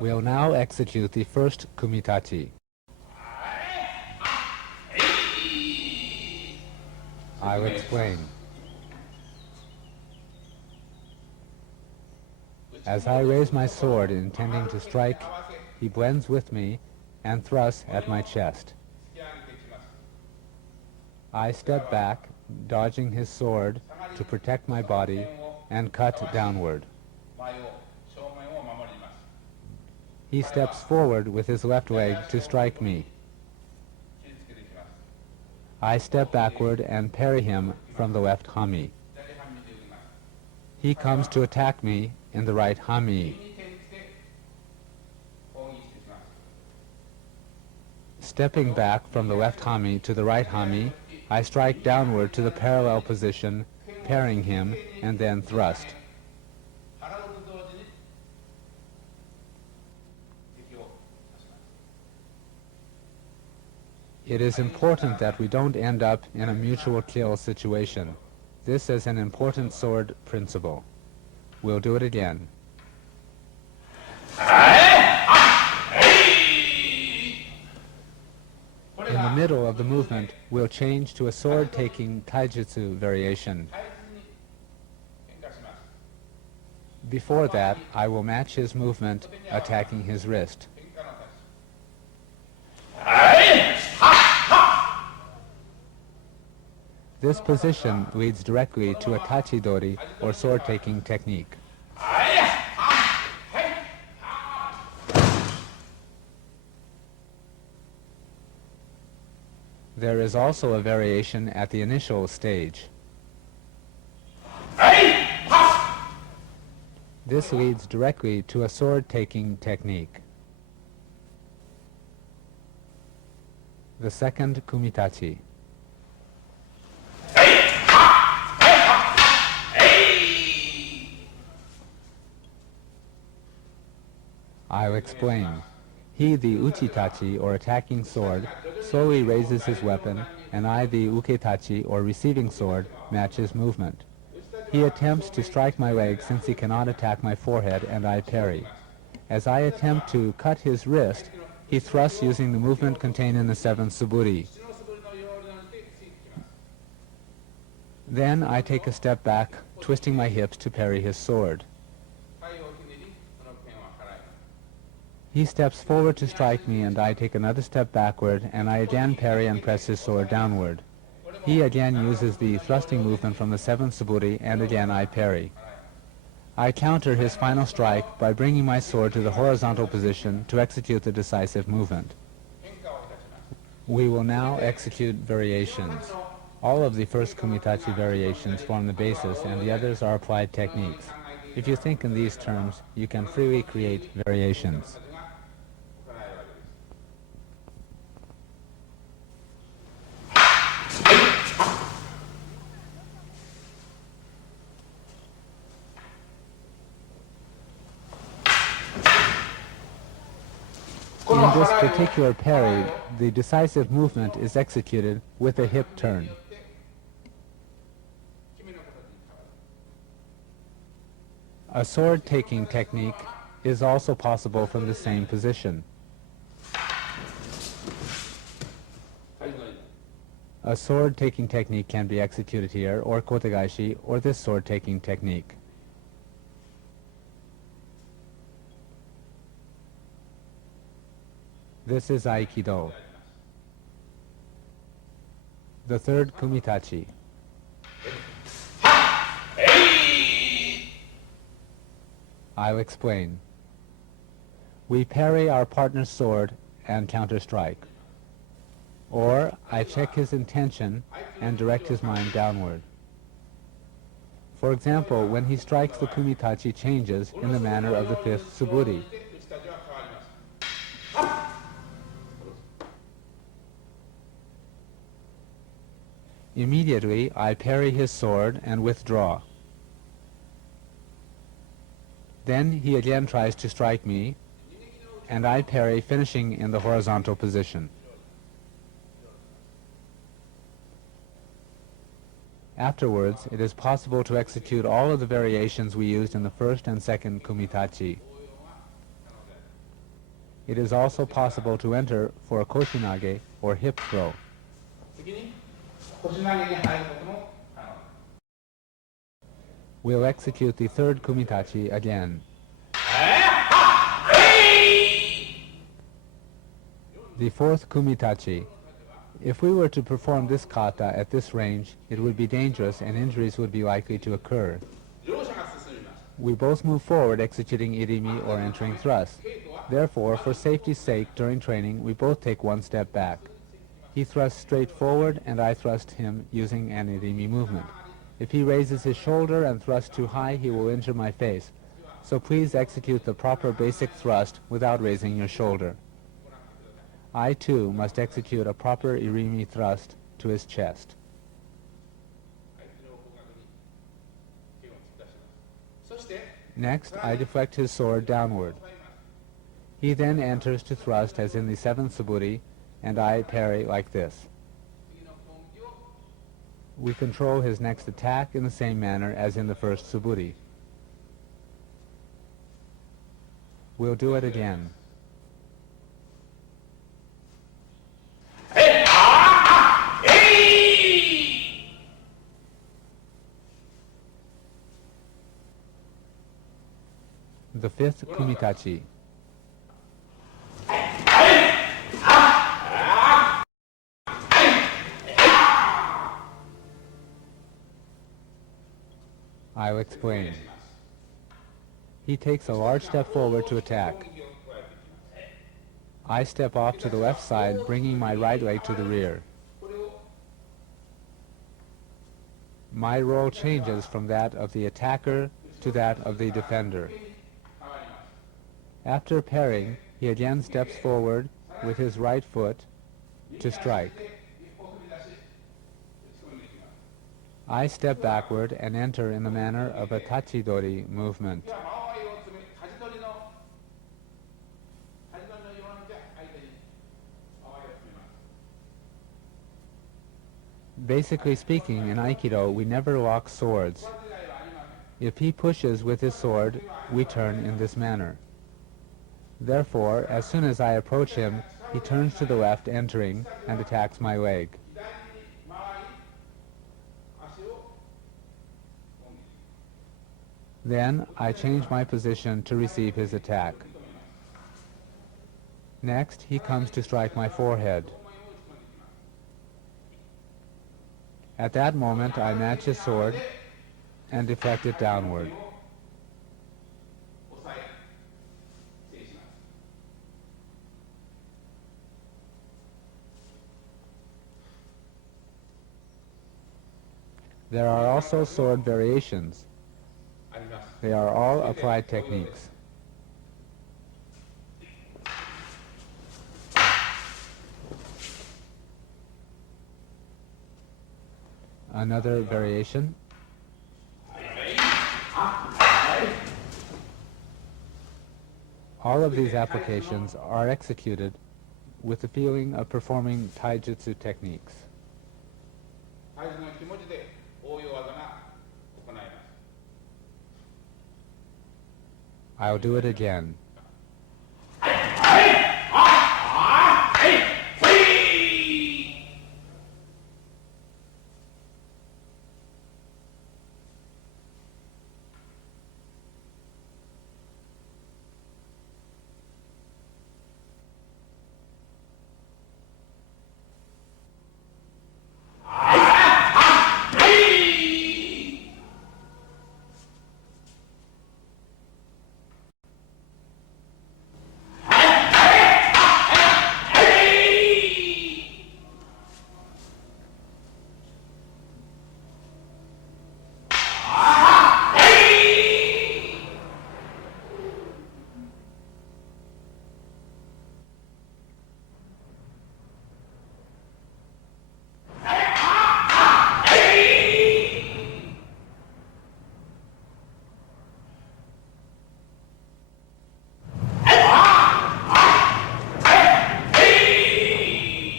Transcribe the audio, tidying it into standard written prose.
We'll now execute the first Kumitachi. I'll explain. As I raise my sword intending to strike, he blends with me and thrusts at my chest. I step back, dodging his sword to protect my body, and cut downward. He steps forward with his left leg to strike me. I step backward and parry him from the left hami. He comes to attack me in the right hami. Stepping back from the left hami to the right hami, I strike downward to the parallel position, parrying him, and then thrust. It is important that we don't end up in a mutual kill situation. This is an important sword principle. We'll do it again. In the middle of the movement, we'll change to a sword-taking taijutsu variation. Before that, I will match his movement, attacking his wrist. This position leads directly to a tachidori, or sword-taking technique. There is also a variation at the initial stage. This leads directly to a sword-taking technique. The second kumitachi. I'll explain. He, the uchitachi, or attacking sword, slowly raises his weapon, and I, the uketachi, or receiving sword, match his movement. He attempts to strike my leg since he cannot attack my forehead, and I parry. As I attempt to cut his wrist, he thrusts using the movement contained in the seventh suburi. Then I take a step back, twisting my hips to parry his sword. He steps forward to strike me, and I take another step backward, and I again parry and press his sword downward. He again uses the thrusting movement from the seventh suburi, and again I parry. I counter his final strike by bringing my sword to the horizontal position to execute the decisive movement. We will now execute variations. All of the first kumitachi variations form the basis, and the others are applied techniques. If you think in these terms, you can freely create variations. In this particular parry, the decisive movement is executed with a hip turn. A sword-taking technique is also possible from the same position. A sword-taking technique can be executed here, or kotegaishi, or this sword-taking technique. This is Aikido. The third kumitachi. I'll explain. We parry our partner's sword and counter-strike. Or I check his intention and direct his mind downward. For example, when he strikes, the kumitachi changes in the manner of the fifth suburi. Immediately, I parry his sword and withdraw. Then he again tries to strike me, and I parry, finishing in the horizontal position. Afterwards, it is possible to execute all of the variations we used in the first and second kumitachi. It is also possible to enter for a koshinage or hip throw. 次に腰投げに入ることも可能。 We'll execute the third kumitachi again. The fourth kumitachi. If we were to perform this kata at this range, it would be dangerous and injuries would be likely to occur. 両者が進みます。 We both move forward executing irimi or entering thrust. Therefore, for safety's sake, during training, we both take one step back. He thrusts straight forward and I thrust him using an irimi movement. If he raises his shoulder and thrusts too high, he will injure my face. So please execute the proper basic thrust without raising your shoulder. I, too, must execute a proper irimi thrust to his chest. 相手の方角に剣を突き出します。そして Next, I deflect his sword downward. He then enters to thrust as in the seventh suburi, and I parry like this. 次の攻撃を We control his next attack in the same manner as in the first suburi. We'll do it again. The fifth kumitachi. I'll explain. He takes a large step forward to attack. 攻撃を加えていきます。 I step off to the left side, bringing my right leg to the rear. これを My role changes from that of the attacker to that of the defender. 変わります。 After parrying, he again steps forward with his right foot to strike. 一歩踏み出し打ち込んでいきます。 I step backward and enter in the manner of a tachidori movement. では間合いを詰め舵取りのように相手に間合いを詰めます。 Basically speaking, in Aikido, we never lock swords. 上手がいはありません。 If he pushes with his sword, we turn in this manner. Therefore, as soon as I approach him, he turns to the left, entering, and attacks my leg. 左に回り足を攻撃。 Then, I change my position to receive his attack. Next, he comes to strike my forehead. 攻撃を打ち込んでいきます。 At that moment, I match his sword and deflect it downward. 抑え制します。 There are also sword variations. あります。 They are all applied techniques. Another variation. All of these applications are executed with the feeling of performing taijutsu techniques. 大事な気持ちで応用技が行います。 I'll do it again.